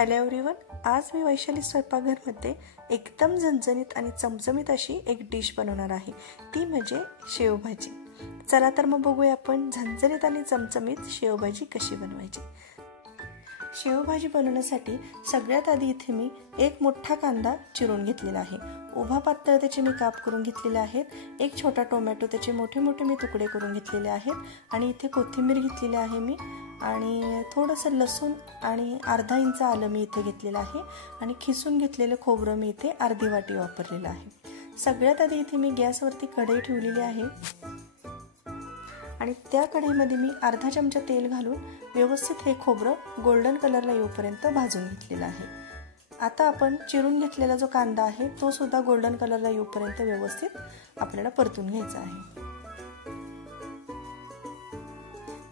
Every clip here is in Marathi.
हॅलो एव्हरीवन, आज मी वैशाली स्वयंपाकघरमध्ये एकदम झणझणीत आणि चमचमीत अशी एक डिश बनवणार आहे, ती म्हणजे शेवभाजी। चला तर मग बघूया आपण झणझणीत आणि चमचमीत शेवभाजी कशी बनवायची। शेवभाजी बनवण्यासाठी सगळ्यात आधी इथे मी एक मोठा कांदा चिरून घेतलेला आहे। उभा पातळ त्याचे मी काप करून घेतलेले आहेत। एक छोटा टोमॅटो त्याचे मोठे मोठे मी तुकडे करून घेतलेले आहेत आणि इथे कोथिंबीर घेतलेली आहे मी आणि थोडंसं लसूण आणि अर्धा इंच आलं मी इथे घेतलेलं आहे आणि खिसून घेतलेलं खोबरं मी इथे अर्धी वाटी वापरलेलं आहे। सगळ्यात आधी इथे मी गॅसवरती कढई ठेवलेली आहे आणि त्या कढईमध्ये मी अर्धा चमचा तेल घालून व्यवस्थित हे खोबरं गोल्डन कलरला येऊपर्यंत भाजून घेतलेलं आहे। आता आपण चिरून घेतलेला जो कांदा आहे तो सुद्धा गोल्डन कलरला येऊपर्यंत व्यवस्थित आपल्याला परतून घ्यायचा आहे।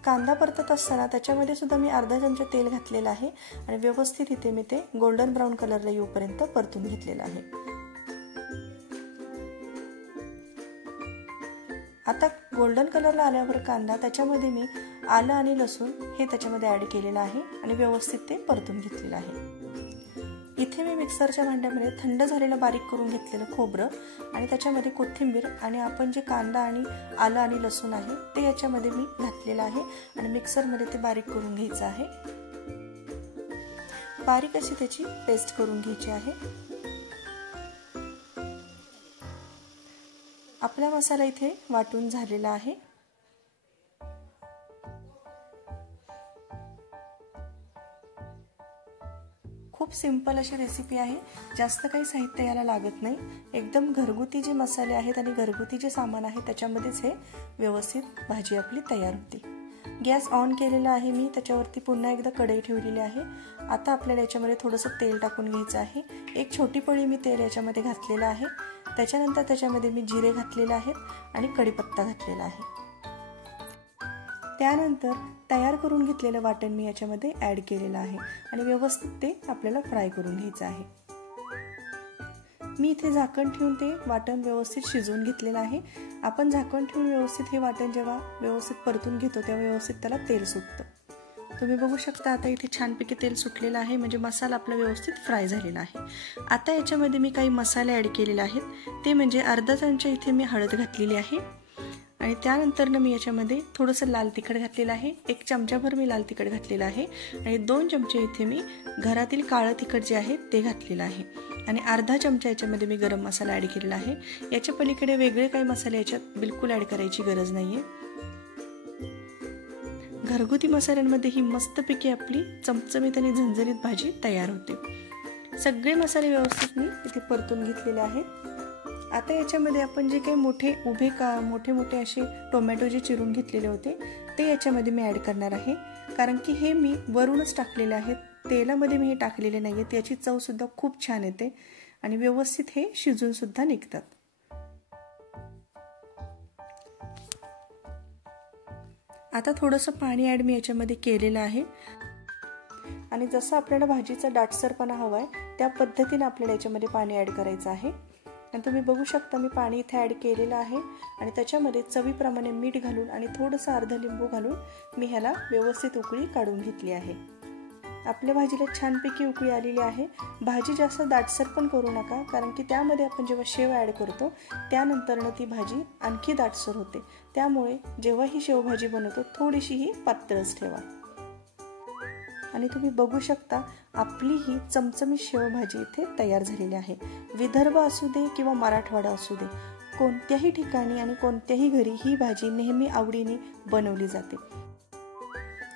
कांदा परतत असताना त्याच्यामध्ये सुद्धा मी अर्धा चमचा तेल घातलेलं आहे आणि व्यवस्थित इथे मी ते गोल्डन ब्राऊन कलरला येऊपर्यंत परतून घेतलेलं आहे। आता गोल्डन कलरला आल्यावर कांदा त्याच्यामध्ये मी आलं आणि लसूण हे त्याच्यामध्ये ऍड केलेलं आहे आणि व्यवस्थित ते परतून घेतलेलं आहे। इथे मी मिक्सरच्या भांड्यामध्ये थंड झालेलं बारीक करून घेतलेलं खोबरं आणि त्याच्यामध्ये कोथिंबीर आणि आपण जे कांदा आणि आलं आणि लसूण आहे ते याच्यामध्ये मी घातलेलं आहे आणि मिक्सरमध्ये ते बारीक करून घ्यायचं आहे। बारीक अशी त्याची पेस्ट करून घ्यायची आहे। आपला मसाला इथे वाटून झालेला आहे। खूप सिंपल अशी रेसिपी आहे, जास्त काही साहित्य याला लागत नाही। एकदम घरगुती जे मसाले आहेत आणि घरगुती जे सामान आहे त्याच्यामध्येच हे व्यवस्थित भाजी आपली तयार होते। गॅस ऑन केलेला आहे मी, त्याच्यावरती पुन्हा एकदा कढई ठेवलेली आहे। आता आपल्याला याच्यामध्ये थोडंसं तेल टाकून घ्यायचं आहे। एक छोटी पळी मी तेल याच्यामध्ये घातलेलं आहे। त्याच्यानंतर त्याच्यामध्ये मी जिरे घातलेले आहेत आणि कढीपत्ता घातलेला आहे। त्यानंतर तयार करून घेतलेलं वाटण मी याच्यामध्ये ऍड केलेलं आहे आणि व्यवस्थित ते आपल्याला फ्राय करून घ्यायचं आहे। मी इथे झाकण ठेवून ते वाटण व्यवस्थित शिजवून घेतलेलं आहे। आपण झाकण ठेवून व्यवस्थित हे वाटण जेव्हा व्यवस्थित परतून घेतो तेव्हा व्यवस्थित त्याला तेल सुटतं। तुम्ही बघू शकता आता इथे छानपैकी तेल सुटलेलं आहे, म्हणजे मसाला आपला व्यवस्थित फ्राय झालेला आहे। आता याच्यामध्ये मी काही मसाले ऍड केलेले आहेत, ते म्हणजे अर्धा चमचा इथे मी हळद घातलेली आहे आणि त्यानंतर मी याच्यामध्ये थोडंसं लाल तिखट घातलेलं आहे। एक चमचाभर मी लाल तिखट घातलेलं आहे आणि 2 चमचे इथे मी घरातील काळं तिखट जे आहे ते घातलेलं आहे आणि अर्धा चमचा याच्यामध्ये मी गरम मसाला ऍड केलेला आहे। याच्या पलीकडे वेगळे काही मसाले याच्यात बिलकुल ऍड करायची गरज नाहीये। घरगुती मसाल्यांमध्ये ही मस्तपैकी आपली चमचमीत आणि झणझणीत भाजी तयार होते। सगळे मसाले व्यवस्थित मी इथे परतून घेतलेले आहेत। आता याच्यामध्ये आपण जे काही मोठे मोठे असे टोमॅटो जे चिरून घेतलेले होते ते याच्यामध्ये मी ऍड करणार आहे, कारण की हे मी वरूनच टाकलेले आहेत, तेलामध्ये मी हे टाकलेले नाहीये। त्याची चव सुद्धा खूप छान येते आणि व्यवस्थित हे शिजून सुद्धा निघतात। आता थोडंसं पाणी ऍड मी याच्यामध्ये केलेलं आहे आणि जसं आपल्याला भाजीचा दाटसरपणा हवाय त्या पद्धतीने आपल्याला याच्यामध्ये पाणी ऍड करायचं आहे। आणि तुम्ही बघू शकता मी पाणी इथे ऍड केलेलं आहे आणि त्याच्यामध्ये चवीप्रमाणे मीठ घालून आणि थोडंसं अर्ध लिंबू घालून मी ह्याला व्यवस्थित उकळी काढून घेतली आहे। आपल्या भाजीला छानपैकी उकळी आलेली आहे। भाजी जास्त दाटसर पण करू नका, कारण की त्यामध्ये आपण जेव्हा शेव ऍड करतो त्यानंतरनं ती भाजी आणखी दाटसर होते। त्यामुळे जेव्हा ही शेवभाजी बनवतो थोडीशी ही पातळच ठेवा। आणि तुम्ही बघू शकता आपली ही चमचमीत शेवभाजी इथे तयार झालेली आहे। विदर्भ असू दे किंवा मराठवाडा असू दे, कोणत्याही ठिकाणी आणि कोणत्याही घरी ही भाजी नेहमी आवडीने बनवली जाते।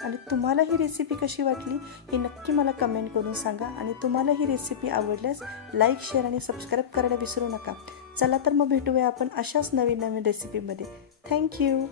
आणि तुम्हाला ही रेसिपी कशी वाटली हे नक्की मला कमेंट करून सांगा आणि तुम्हाला ही रेसिपी आवडल्यास लाईक, शेअर आणि सबस्क्राईब करायला विसरू नका। चला तर मग भेटूया आपण अशाच नवीन रेसिपीमध्ये। थँक्यू।